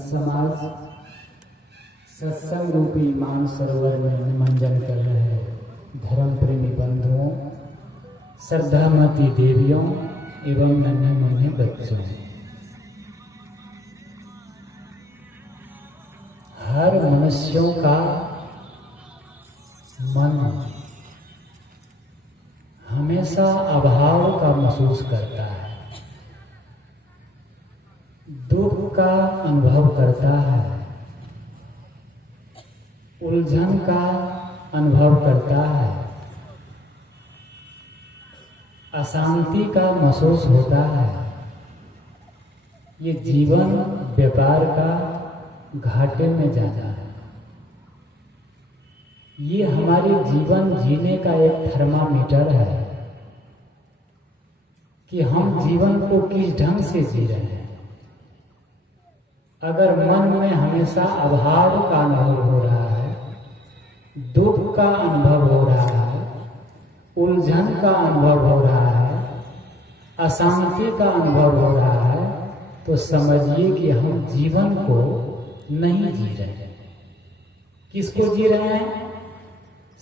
समाज सत्संग रूपी मान सरोवर में निमंजन कर रहे धर्म प्रेमी बंधुओं, श्रद्धामती देवियों एवं नन्हे मुन्ने बच्चों, हर मनुष्यों का मन हमेशा अभाव का महसूस करता है, दुख का अनुभव करता है, उलझन का अनुभव करता है, अशांति का महसूस होता है। ये जीवन व्यापार का घाटे में जाता है। ये हमारे जीवन जीने का एक थर्मामीटर है कि हम जीवन को किस ढंग से जी रहे हैं। अगर मन में हमेशा अभाव का अनुभव हो रहा है, दुख का अनुभव हो रहा है, उलझन का अनुभव हो रहा है, अशांति का अनुभव हो रहा है, तो समझिए कि हम जीवन को नहीं जी रहे हैं। किसको जी रहे हैं?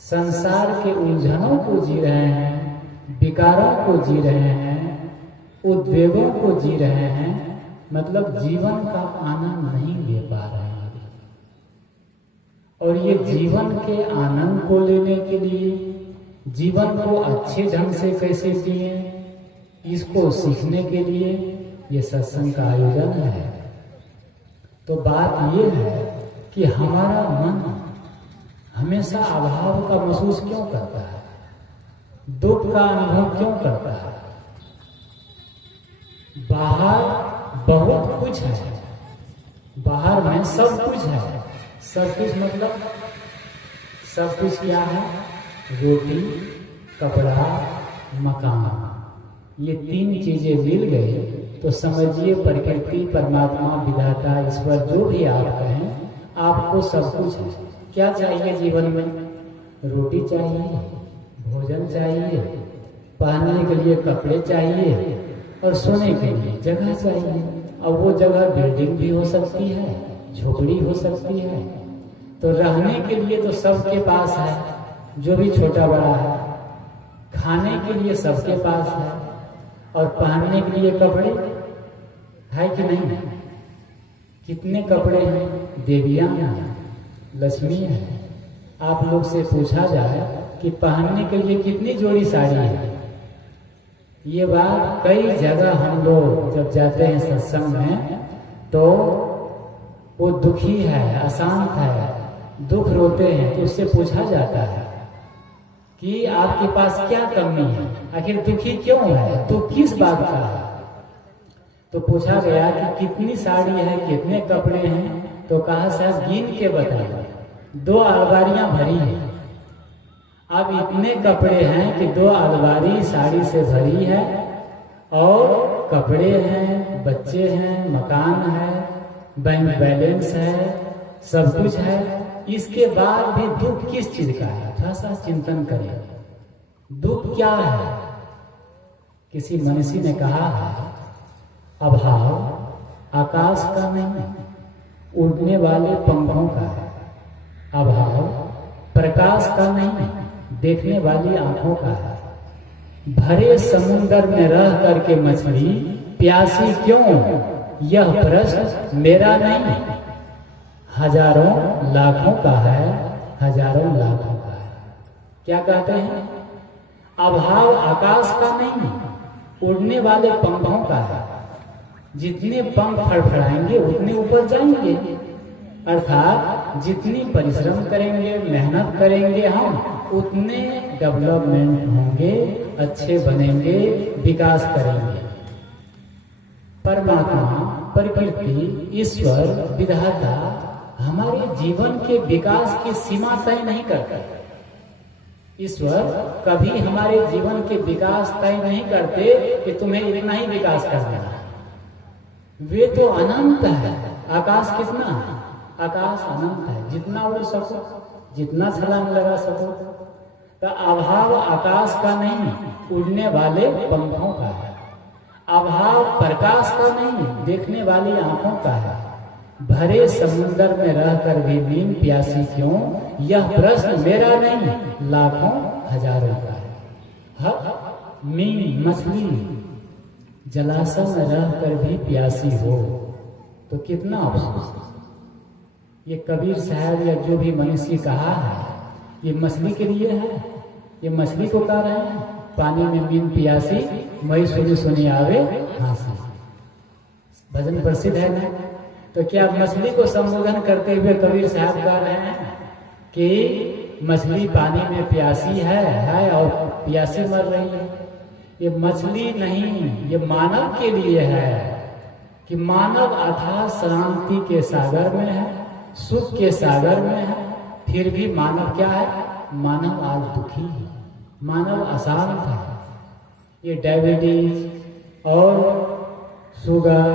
संसार के उलझनों को जी रहे हैं, विकारों को जी रहे हैं, उद्वेगों को जी रहे हैं। मतलब जीवन का आनंद नहीं ले पा रहे हैं। और ये जीवन के आनंद को लेने के लिए, जीवन को अच्छे ढंग से कैसे जिए, इसको सीखने के लिए ये सत्संग का आयोजन है। तो बात ये है कि हमारा मन हमेशा अभाव का महसूस क्यों करता है, दुख का अनुभव क्यों करता है? बाहर बहुत कुछ है, बाहर में सब कुछ है। सब कुछ मतलब सब कुछ क्या है? रोटी, कपड़ा, मकान। ये तीन चीजें मिल गई तो समझिए प्रकृति, परमात्मा, विधाता, ईश्वर, जो भी आप कहें, आपको सब कुछ है। क्या चाहिए जीवन में? रोटी चाहिए, भोजन चाहिए, पहनने के लिए कपड़े चाहिए और सोने के लिए जगह चाहिए। अब वो जगह बिल्डिंग भी हो सकती है, झोपड़ी हो सकती है। तो रहने के लिए तो सबके पास है, जो भी छोटा बड़ा है। खाने के लिए सबके पास है और पहनने के लिए कपड़े है कि नहीं? कितने कपड़े हैं? देवियां हैं, लक्ष्मी है। आप लोग से पूछा जाए कि पहनने के लिए कितनी जोड़ी साड़ी है? ये बात कई जगह हम लोग जब जाते हैं सत्संग में तो वो दुखी है, अशांत है, दुख रोते हैं, तो उससे पूछा जाता है कि आपके पास क्या कमी है, आखिर दुखी क्यों है, तो किस बात का है? तो पूछा गया कि कितनी साड़ी है, कितने कपड़े हैं? तो कहा साहब गिन के बताइए, 2 अलमारियां भरी हैं। अब इतने कपड़े हैं कि 2 अलमारी साड़ी से भरी है और कपड़े हैं, बच्चे हैं, मकान है, बैंक बैलेंस है, सब कुछ है। इसके बाद भी दुख किस चीज का है? थोड़ा सा चिंतन करें, दुख क्या है? किसी मनीषी ने कहा है अभाव आकाश का नहीं, उड़ने वाले पंखों का है। अभाव प्रकाश का नहीं, देखने वाली आंखों का है। भरे समुंदर में रह करके मछली प्यासी क्यों? यह प्रश्न मेरा नहीं, हजारों लाखों का है, हजारों लाखों का है। क्या कहते हैं? अभाव आकाश का नहीं, उड़ने वाले पंखों का है। जितने पंख फड़फड़ाएंगे उतने ऊपर जाएंगे। अर्थात जितनी परिश्रम करेंगे, मेहनत करेंगे हम, उतने डेवलपमेंट होंगे, अच्छे बनेंगे, विकास करेंगे। परमात्मा, प्रकृति, ईश्वर, विधाता हमारे जीवन के विकास की सीमा तय नहीं करता। ईश्वर कभी हमारे जीवन के विकास तय नहीं करते कि तुम्हें इतना ही विकास करना है। वे तो अनंत है। आकाश कितना है? आकाश अनंत है, जितना उड़ सको, जितना छलांग लगा सको। तो अभाव आकाश का नहीं, उड़ने वाले पंखों का है। अभाव प्रकाश का नहीं, देखने वाली आंखों का है। भरे समुंदर में रहकर भी मीन प्यासी क्यों, यह प्रश्न मेरा नहीं लाखों हजारों का है। हर मीन मछली जलाशय में रहकर भी प्यासी हो तो कितना अफसोस। ये कबीर साहब या जो भी मनीषी कहा है ये मछली के लिए है। ये मछली को कह रहे हैं पानी में मीन प्यासी मई सुनी सुनी आवे हाँसी। भजन प्रसिद्ध है ना। तो क्या मछली को संबोधन करते हुए कबीर साहब कह रहे हैं कि मछली पानी में प्यासी है और प्यासी मर रही है। ये मछली नहीं, ये मानव के लिए है कि मानव अथाह शांति के सागर में है, सुख के सागर में है, फिर भी मानव क्या है? मानव आज दुखी है, मानव अशांत है। ये डायबिटीज और शुगर,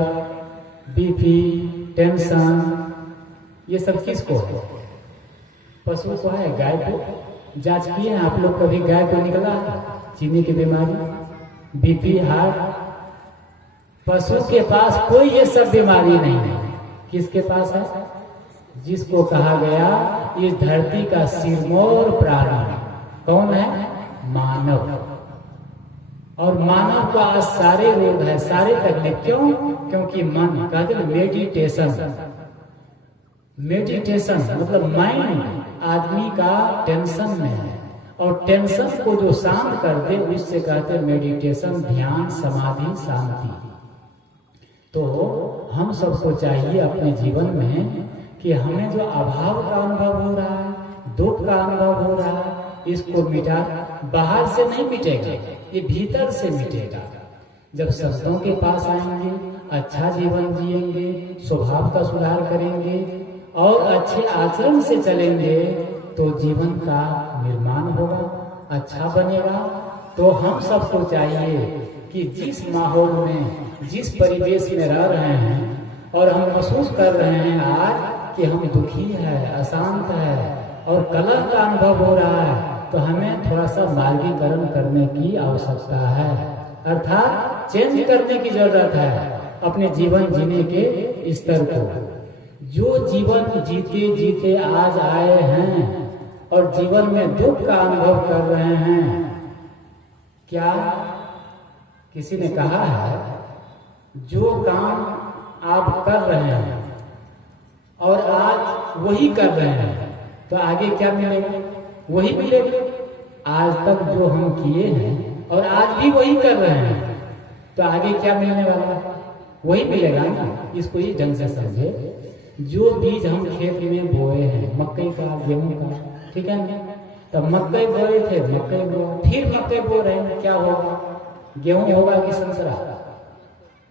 बीपी, टेंशन, ये सब किसको है? पशु को है, गाय को। जांच किए हैं आप लोग कभी? गाय को निकला चीनी की बीमारी, बीपी, हार्ट। पशु के पास कोई ये सब बीमारी नहीं है। किसके पास है? जिसको कहा गया इस धरती का सिरमौर प्राणी कौन है? मानव। और मानव को आज सारे रोग है, सारे तकलीफ। क्यों? क्योंकि मन कहते हैं मेडिटेशन। मेडिटेशन मतलब माइंड आदमी का टेंशन में है, और टेंशन को जो शांत कर दे उससे कहते हैं मेडिटेशन, ध्यान, समाधि, शांति। तो हम सबको चाहिए अपने जीवन में कि हमें जो अभाव का अनुभव हो रहा है, दुख का अनुभव हो रहा है, इसको मिटा। बाहर से नहीं मिटेगा, ये भीतर से मिटेगा। जब संतों के पास आएंगे, अच्छा जीवन जिएंगे, स्वभाव का सुधार करेंगे और अच्छे आचरण से चलेंगे तो जीवन का निर्माण होगा, अच्छा बनेगा। तो हम सबको चाहिए कि जिस माहौल में, जिस परिवेश में रह रहे हैं और हम महसूस कर रहे हैं आज कि हम दुखी है, अशांत है और कलह का अनुभव हो रहा है, तो हमें थोड़ा सा मार्गीकरण करने की आवश्यकता है, अर्थात चेंज करने की जरूरत है अपने जीवन जीने के स्तर को। जो जीवन जीते जीते आज आए हैं और जीवन में दुख का अनुभव कर रहे हैं, क्या किसी ने कहा है जो काम आप कर रहे हैं और आज वही कर रहे हैं तो आगे क्या मिलेगा? वही मिलेगा। आज तक जो हम किए हैं और आज भी वही कर रहे हैं तो आगे क्या मिलने वाला है? वही मिलेगा ना। इसको ये ढंग से समझे। जो बीज हम खेत में बोए हैं, मकई का, गेहूं का, ठीक है ना, तब मकई बोए थे, मकई बोआ, फिर मकई बो रहे हैं, क्या होगा? गेहूं होगा कि संतरा?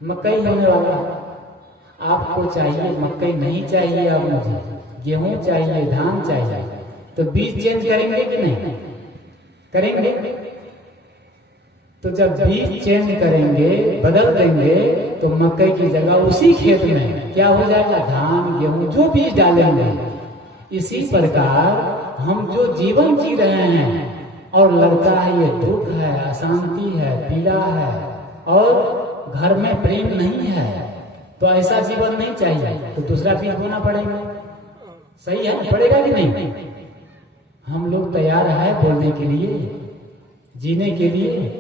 मकई होने वाला। आपको चाहिए मकई नहीं चाहिए, अब मुझे गेहूं चाहिए, धान चाहिए, तो बीज चेंज करेंगे कि नहीं करेंगे? तो जब बीज चेंज करेंगे, बदल देंगे, तो मकई की जगह उसी खेत में क्या हो जाएगा? धान, गेहूं, जो बीज डालेंगे। इसी प्रकार हम जो जीवन जी रहे हैं और लगता है ये दुख है, अशांति है, पीड़ा है और घर में प्रेम नहीं है, तो ऐसा जीवन नहीं चाहिए, तो दूसरा बीज बोना पड़ेगा। सही है, पड़ेगा कि नहीं? हम लोग तैयार है बोलने के लिए, जीने के लिए।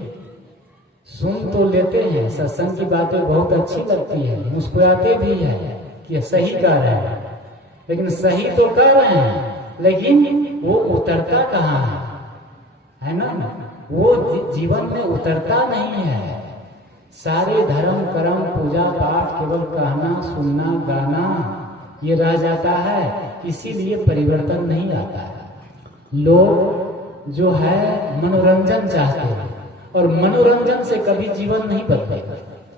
सुन तो लेते हैं, सत्संग की बातें बहुत अच्छी लगती है, मुस्कुराते भी हैं कि सही कह रहे हैं, लेकिन सही तो कह रहे हैं, लेकिन वो उतरता कहाँ है ना? वो जीवन में उतरता नहीं है। सारे धर्म, कर्म, पूजा पाठ केवल कहना, सुनना, गाना ये रह जाता है, इसीलिए परिवर्तन नहीं आता है। लोग जो है मनोरंजन चाहते हैं और मनोरंजन से कभी जीवन नहीं बदलेगा।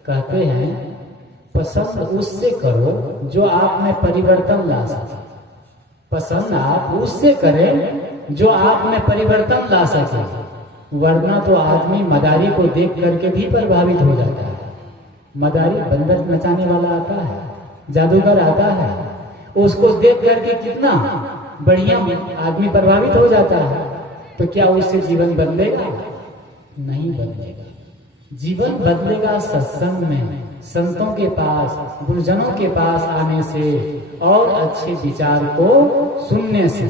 कहते हैं पसंद उससे करो जो आप में परिवर्तन ला सके। पसंद आप उससे करें जो आप में परिवर्तन ला सके, वरना तो आदमी मदारी को देख करके भी प्रभावित हो जाता है। मदारी बंदर नचाने वाला आता है, जादूगर आता है, उसको देख करके कितना बढ़िया आदमी प्रभावित हो जाता है, तो क्या उससे जीवन बदलेगा? नहीं बदलेगा। जीवन बदलेगा सत्संग में, संतों के पास, गुरुजनों के पास आने से और अच्छे विचार को सुनने से।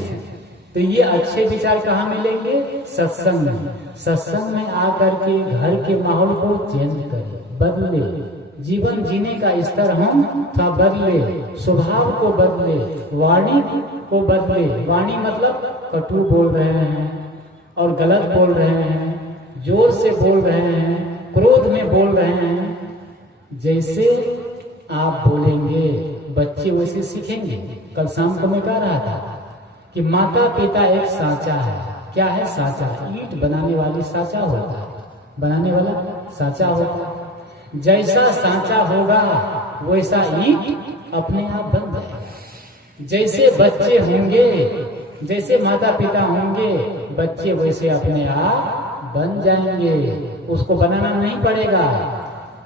तो ये अच्छे विचार कहाँ मिलेंगे? सत्संग में। सत्संग में आकर के घर के माहौल को चेंज करें, बदले, जीवन जीने का स्तर हम थोड़ा बदले, स्वभाव को बदले, वाणी को बदले। वाणी मतलब कटु बोल रहे हैं और गलत बोल रहे हैं, जोर से बोल रहे हैं, क्रोध में बोल रहे हैं। जैसे आप बोलेंगे बच्चे वैसे सीखेंगे। कल शाम को मैं कह रहा था कि माता पिता एक सांचा है। क्या है सांचा? ईंट बनाने वाली सांचा होता है, बनाने वाला सांचा होता है। जैसा सांचा होगा वैसा ईंट अपने आप बन जाएगा। जैसे बच्चे होंगे, जैसे माता पिता होंगे, बच्चे वैसे अपने आप बन जाएंगे, उसको बनाना नहीं पड़ेगा।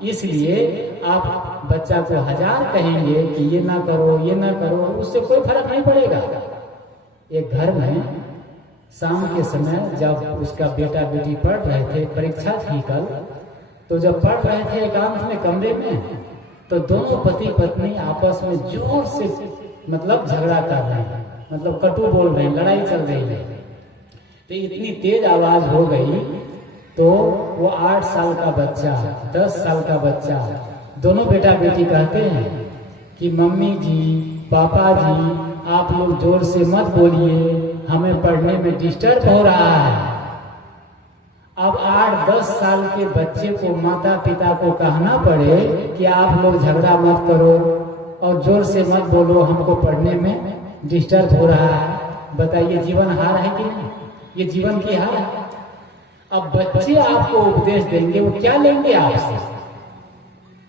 इसलिए आप बच्चा को 1000 कहेंगे कि ये ना करो, ये ना करो, उससे कोई फर्क नहीं पड़ेगा। एक घर में शाम के समय जब उसका बेटा बेटी पढ़ रहे थे, परीक्षा थी कल, तो जब पढ़ रहे थे एकांत में कमरे में, तो दोनों पति पत्नी आपस में जोर से मतलब झगड़ा कर रहे हैं, मतलब कटु बोल रहे हैं, लड़ाई चल रही है। तो इतनी तेज आवाज हो गई तो वो 8 साल का बच्चा, 10 साल का बच्चा, दोनों बेटा बेटी कहते हैं कि मम्मी जी, पापा जी, आप लोग जोर से मत बोलिए, हमें पढ़ने में डिस्टर्ब हो रहा है। अब 8-10 साल के बच्चे को माता पिता को कहना पड़े कि आप लोग झगड़ा मत करो और जोर से मत बोलो, हमको पढ़ने में डिस्टर्ब हो रहा है। बताइए जीवन हार है कि नहीं? ये जीवन की हार है। अब बच्चे आपको उपदेश देंगे, वो क्या लेंगे आपसे?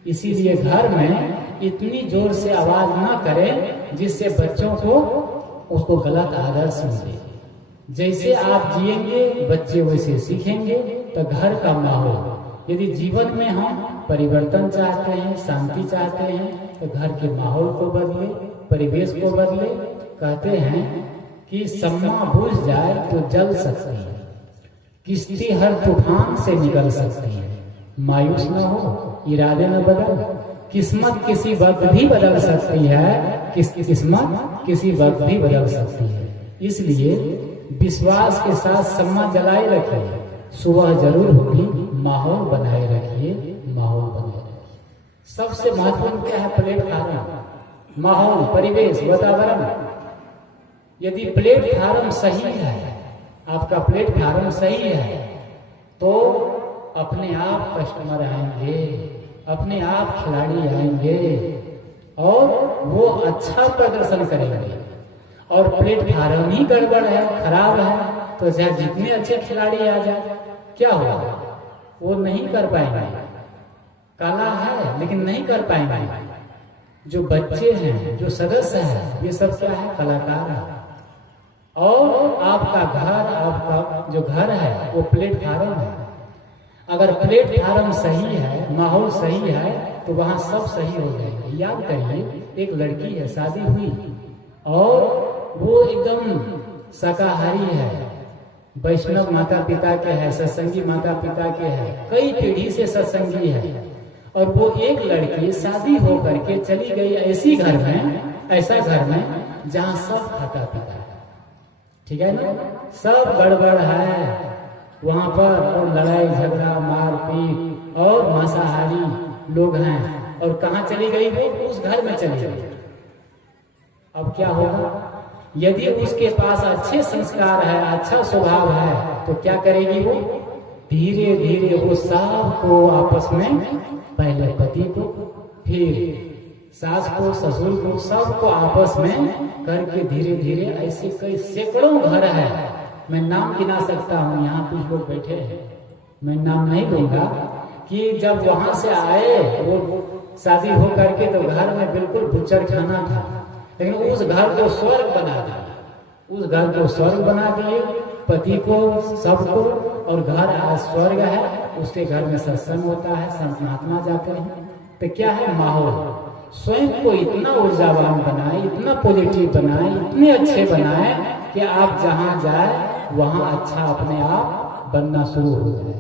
इसीलिए घर में इतनी जोर से आवाज ना करें जिससे बच्चों को उसको गलत आदर्श मिले। जैसे आप जिएंगे बच्चे वैसे सीखेंगे। तो घर का माहौल, यदि जीवन में हम परिवर्तन चाहते हैं, शांति चाहते हैं, तो घर के माहौल को बदले, परिवेश को बदले। कहते हैं कि सम्मा बुझ जाए तो जल सकती है, किश्ती हर तूफान से निकल सकती है। मायूस न हो, इरादे न बदल, किस्मत किसी वक्त भी बदल सकती है, किस्मत किसी वक्त भी बदल सकती है। इसलिए विश्वास के साथ सम्मा जलाए रखिए, सुबह जरूर होगी, माहौल बनाए रखिए, माहौल बनाए रखिए। सबसे महत्वपूर्ण क्या है? प्लेटफार्म, माहौल, परिवेश, वातावरण। यदि प्लेटफार्म सही है, आपका प्लेटफार्म सही है, तो अपने आप कस्टमर आएंगे, अपने आप खिलाड़ी आएंगे और वो अच्छा प्रदर्शन करेंगे। और प्लेटफार्म ही गड़बड़ है, खराब है, तो चाहे जितने अच्छे खिलाड़ी आ जाए, क्या होगा? वो नहीं कर पाएंगे। कला है लेकिन नहीं कर पाएंगे। जो बच्चे हैं, जो सदस्य हैं, ये सब क्या है? कलाकार है। और आपका घर, आपका जो घर है वो प्लेटफार्म है। अगर प्लेटफार्म सही है, माहौल सही है, तो वहां सब सही हो जाएगा। याद करिए, एक लड़की है, शादी हुई और वो एकदम शाकाहारी है, वैष्णव माता पिता के है, सत्संगी माता पिता के है, कई पीढ़ी से सत्संगी है। और वो एक लड़की शादी हो करके चली गई ऐसी घर में, ऐसा घर में जहाँ सब खाता पीता है, ठीक है ना, सब गड़बड़ है वहां पर, और लड़ाई झगड़ा मारपीट और मांसाहारी लोग हैं। और कहाँ चली गई वो? उस घर में चली गई। अब क्या होगा? यदि उसके पास अच्छे संस्कार है, अच्छा स्वभाव है, तो क्या करेगी वो? धीरे धीरे वो सबको आपस में, पहले पति को, फिर सास को, ससुर को, सबको आपस में करके धीरे धीरे, ऐसे कई सैकड़ों घर है। मैं नाम गिना सकता हूँ, यहाँ कुछ लोग बैठे हैं, मैं नाम नहीं लूंगा, कि जब वहां से आए वो शादी हो करके, तो घर में बिल्कुल बुच्चड़ खाना था, लेकिन उस घर को स्वर्ग बना दिया, उस घर को स्वर्ग बना दिए, पति को, सबको। और घर आज स्वर्ग है, उसके घर में सत्संग होता है, संत महात्मा जाते हैं। तो क्या है? माहौल। स्वयं को इतना ऊर्जावान बनाए, इतना पॉजिटिव बनाए, इतने अच्छे बनाए कि आप जहां जाए वहां अच्छा अपने आप बनना शुरू हो जाए।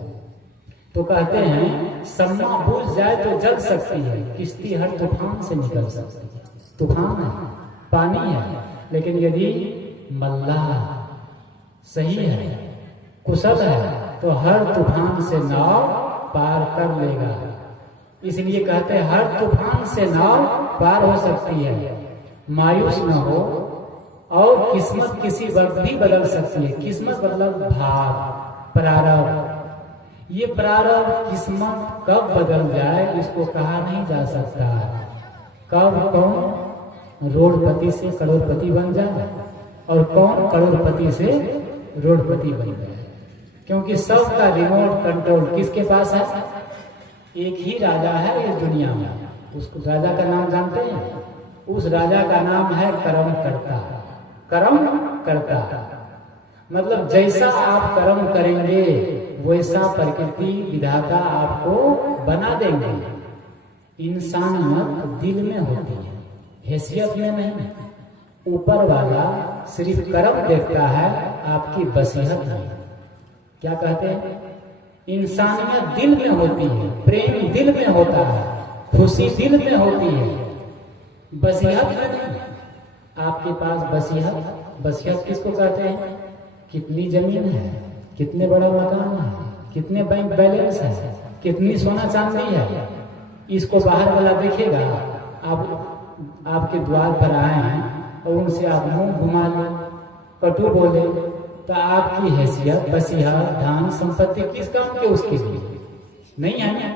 तो कहते हैं सम्मा बुझ जाए तो जल सकती है, किश्ती हर तूफान से निकल सकती है। तूफान है, पानी है, लेकिन यदि मल्लाह सही है, कुशल है, तो हर तूफान से नाव पार कर लेगा। इसलिए कहते हैं हर तूफान से नाव पार हो सकती है। मायूस न हो, और किस्मत किसी वक्त भी बदल सकती है। किस्मत मतलब भाग, प्रारब्ध। ये प्रारब्ध किस्मत कब बदल जाए इसको कहा नहीं जा सकता। कब कौन रोडपति से करोड़पति बन जाए और कौन करोड़पति से रोडपति बन जाए, क्योंकि सबका रिमोट कंट्रोल किसके पास है? एक ही राजा है इस दुनिया में। उस राजा का नाम जानते हैं? उस राजा का नाम है कर्म करता। कर्म करता मतलब जैसा आप कर्म करेंगे वैसा प्रकृति विधाता आपको बना देंगे। इंसानियत दिल में होती है, हैसियत में नहीं। ऊपर वाला सिर्फ कर्म देखता है, आपकी बसीहत नहीं। क्या कहते हैं? इंसानियत दिल में होती है, प्रेम दिल में होता है, खुशी दिल में होती है, बसीहत में नहीं। आपके पास बसीहत, बसीहत किसको कहते हैं? कितनी जमीन है, कितने बड़ा मकान है, कितने बैंक बैलेंस है, कितनी सोना चांदी है, इसको बाहर वाला देखेगा। आप आपके द्वार पर आए हैं और उनसे आप मुंह घुमा ले, कटु बोले, तो आपकी हैसियत, बसीहत, धन संपत्ति किस काम के उसके लिए नहीं है।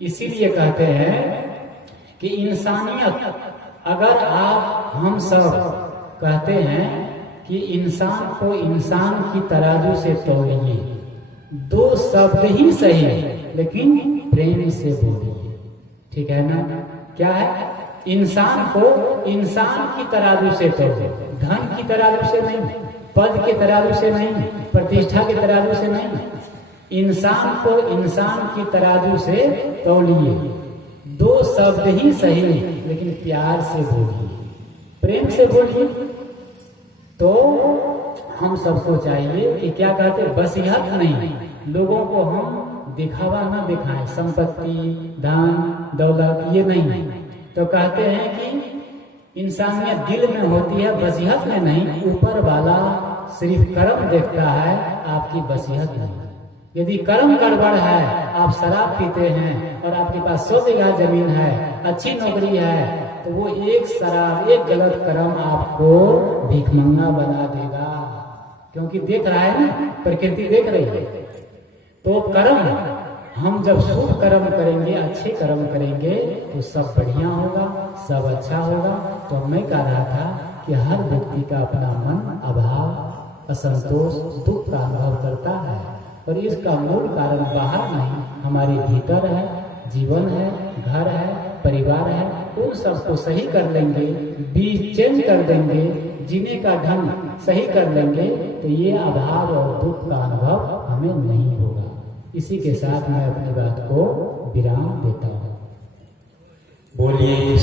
इसीलिए कहते हैं कि इंसानियत, अगर आप हम सब कहते हैं कि इंसान को इंसान की तराजू से तौलिए, दो शब्द ही सही लेकिन प्रेम से बोलिए, ठीक है ना? क्या है? इंसान को इंसान की तराजू से तौलिए, धन की तराजू से नहीं, पद के तराजू से नहीं, प्रतिष्ठा के तराजू से नहीं। इंसान को इंसान की तराजू से तौलिए, दो शब्द ही सही लेकिन प्यार से बोलिए, प्रेम से बोलिए। तो हम सबको चाहिए कि क्या कहते हैं? बसीहत नहीं, लोगों को हम दिखावा ना दिखाएं, संपत्ति, धन, दौलत ये नहीं। तो कहते हैं कि इंसानियत दिल में होती है, बसीहत में नहीं। ऊपर वाला सिर्फ कर्म देखता है, आपकी बसीहत नहीं। यदि कर्म गड़बड़ है, आप शराब पीते हैं और आपके पास 100 बीघा जमीन है, अच्छी नौकरी है, तो वो एक शराब, एक गलत कर्म आपको भिखमंगा बना देगा, क्योंकि देख रहा है ना, प्रकृति देख रही है। तो कर्म, हम जब शुभ कर्म करेंगे, अच्छे कर्म करेंगे, तो सब बढ़िया होगा, सब अच्छा होगा। तो मैं कह रहा था कि हर व्यक्ति का अपना मन अभाव, असंतोष, दुख का अनुभव करता है, और इसका मूल कारण बाहर नहीं, हमारे भीतर है। जीवन है, घर है, परिवार है, उन सबको सही कर लेंगे, बीज चेंज कर देंगे, जीने का ढंग सही कर लेंगे, तो ये अभाव और दुख का अनुभव हमें नहीं होगा। इसी के साथ मैं अपनी बात को विराम देता हूँ। बोलिए।